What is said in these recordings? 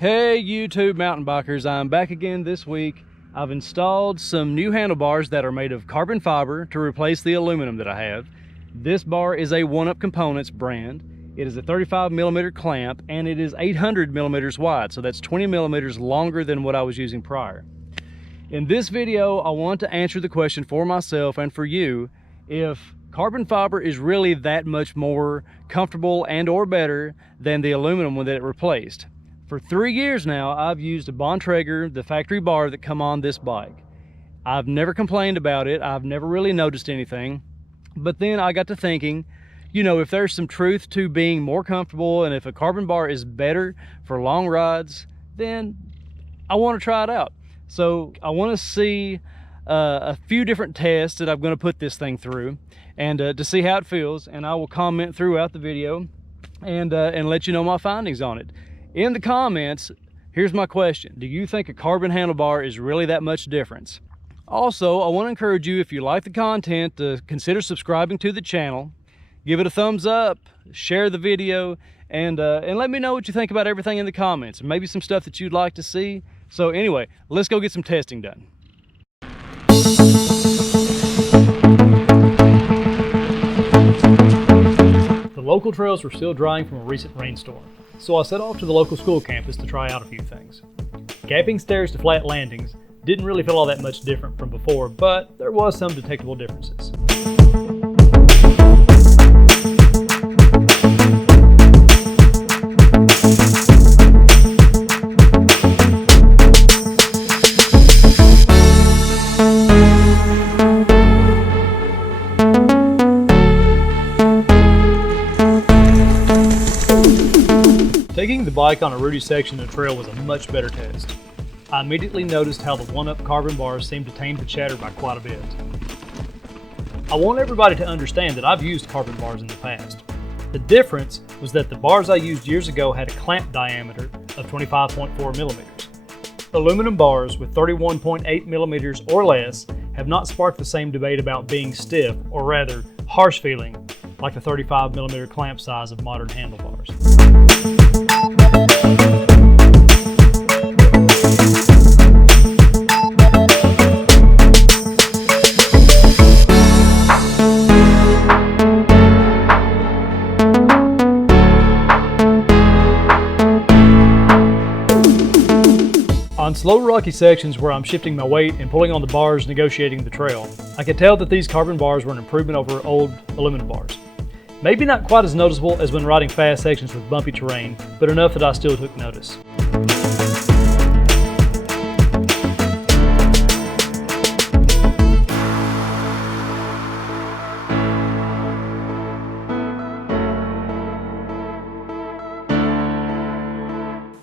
Hey YouTube mountain bikers, I'm back again this week. I've installed some new handlebars that are made of carbon fiber to replace the aluminum that I have. This bar is a OneUp Components brand. It is a 35mm clamp and it is 800mm wide, so that's 20mm longer than what I was using prior. In this video, I want to answer the question for myself and for you, if carbon fiber is really that much more comfortable and or better than the aluminum one that it replaced. For 3 years now, I've used a Bontrager, the factory bar that come on this bike. I've never complained about it. I've never really noticed anything. But then I got to thinking, you know, if there's some truth to being more comfortable and if a carbon bar is better for long rides, then I want to try it out. So I want to see a few different tests that I'm going to put this thing through and to see how it feels. And I will comment throughout the video and let you know my findings on it. In the comments, here's my question. Do you think a carbon handlebar is really that much difference? Also, I want to encourage you, if you like the content, to consider subscribing to the channel. Give it a thumbs up, share the video, and let me know what you think about everything in the comments. And maybe some stuff that you'd like to see. So anyway, let's go get some testing done. The local trails were still drying from a recent rainstorm, so I set off to the local school campus to try out a few things. Capping stairs to flat landings didn't really feel all that much different from before, but there was some detectable differences. Taking the bike on a rooty section of the trail was a much better test. I immediately noticed how the OneUp carbon bars seemed to tame the chatter by quite a bit. I want everybody to understand that I've used carbon bars in the past. The difference was that the bars I used years ago had a clamp diameter of 25.4mm. Aluminum bars with 31.8mm or less have not sparked the same debate about being stiff, or rather harsh feeling, like the 35mm clamp size of modern handlebars. On slow rocky sections where I'm shifting my weight and pulling on the bars negotiating the trail, I could tell that these carbon bars were an improvement over old aluminum bars. Maybe not quite as noticeable as when riding fast sections with bumpy terrain, but enough that I still took notice.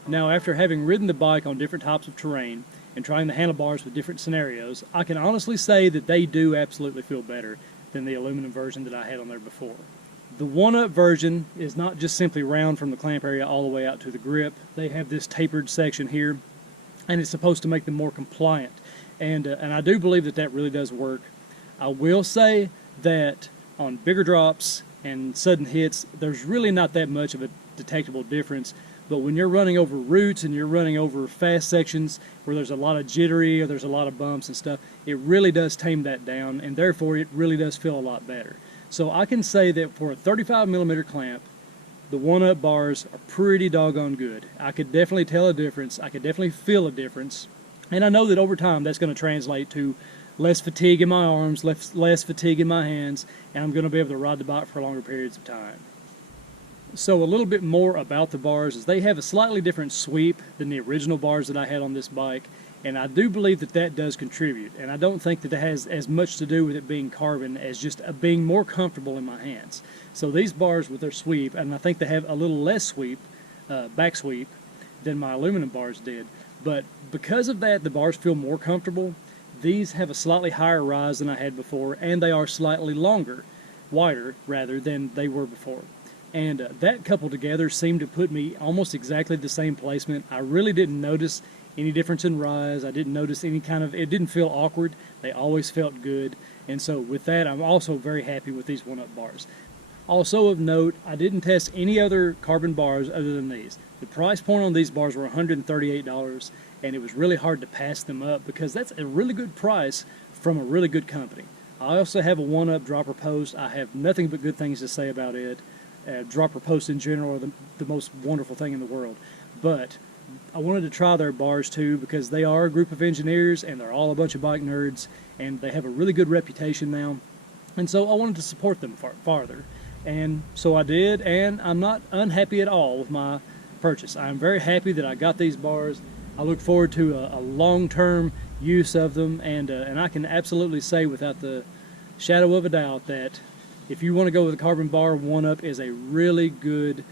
Now, after having ridden the bike on different types of terrain and trying the handlebars with different scenarios, I can honestly say that they do absolutely feel better than the aluminum version that I had on there before. The OneUp version is not just simply round from the clamp area all the way out to the grip. They have this tapered section here, and it's supposed to make them more compliant. And I do believe that that really does work. I will say that on bigger drops and sudden hits, there's really not that much of a detectable difference. But when you're running over roots and you're running over fast sections where there's a lot of jittery or there's a lot of bumps and stuff, it really does tame that down, and therefore it really does feel a lot better. So I can say that for a 35mm clamp, the OneUp bars are pretty doggone good. I could definitely tell a difference. I could definitely feel a difference. And I know that over time that's going to translate to less fatigue in my arms, less fatigue in my hands, and I'm going to be able to ride the bike for longer periods of time. So a little bit more about the bars is they have a slightly different sweep than the original bars that I had on this bike, and I do believe that that does contribute, and I don't think that it has as much to do with it being carbon as just being more comfortable in my hands. So these bars with their sweep, and I think they have a little less sweep, back sweep, than my aluminum bars did, but because of that the bars feel more comfortable. These have a slightly higher rise than I had before, and they are slightly longer, wider rather, than they were before. And that coupled together seemed to put me almost exactly the same placement. I really didn't notice any difference in rise. I didn't notice any kind of, it didn't feel awkward. They always felt good. And so with that, I'm also very happy with these OneUp bars. Also of note, I didn't test any other carbon bars other than these. The price point on these bars were $138, and it was really hard to pass them up because that's a really good price from a really good company. I also have a OneUp dropper post. I have nothing but good things to say about it. Dropper posts in general are the most wonderful thing in the world. But I wanted to try their bars too because they are a group of engineers and they're all a bunch of bike nerds and they have a really good reputation now. And so I wanted to support them farther. And so I did, and I'm not unhappy at all with my purchase. I'm very happy that I got these bars. I look forward to a long-term use of them, and I can absolutely say without the shadow of a doubt that if you want to go with a carbon bar, OneUp is a really good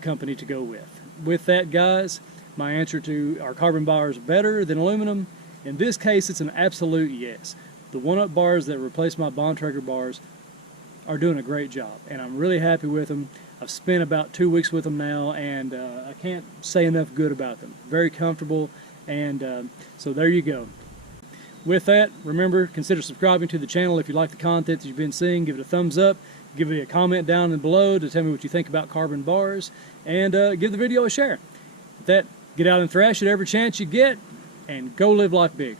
company to go with. With that, guys, my answer to are carbon bars better than aluminum? In this case, it's an absolute yes. The OneUp bars that replace my Bontrager bars are doing a great job, and I'm really happy with them. I've spent about 2 weeks with them now, and I can't say enough good about them. Very comfortable, and so there you go. With that, remember, consider subscribing to the channel if you like the content that you've been seeing. Give it a thumbs up. Give me a comment down below to tell me what you think about carbon bars, and give the video a share. With that, get out and thrash it every chance you get, and go live life big.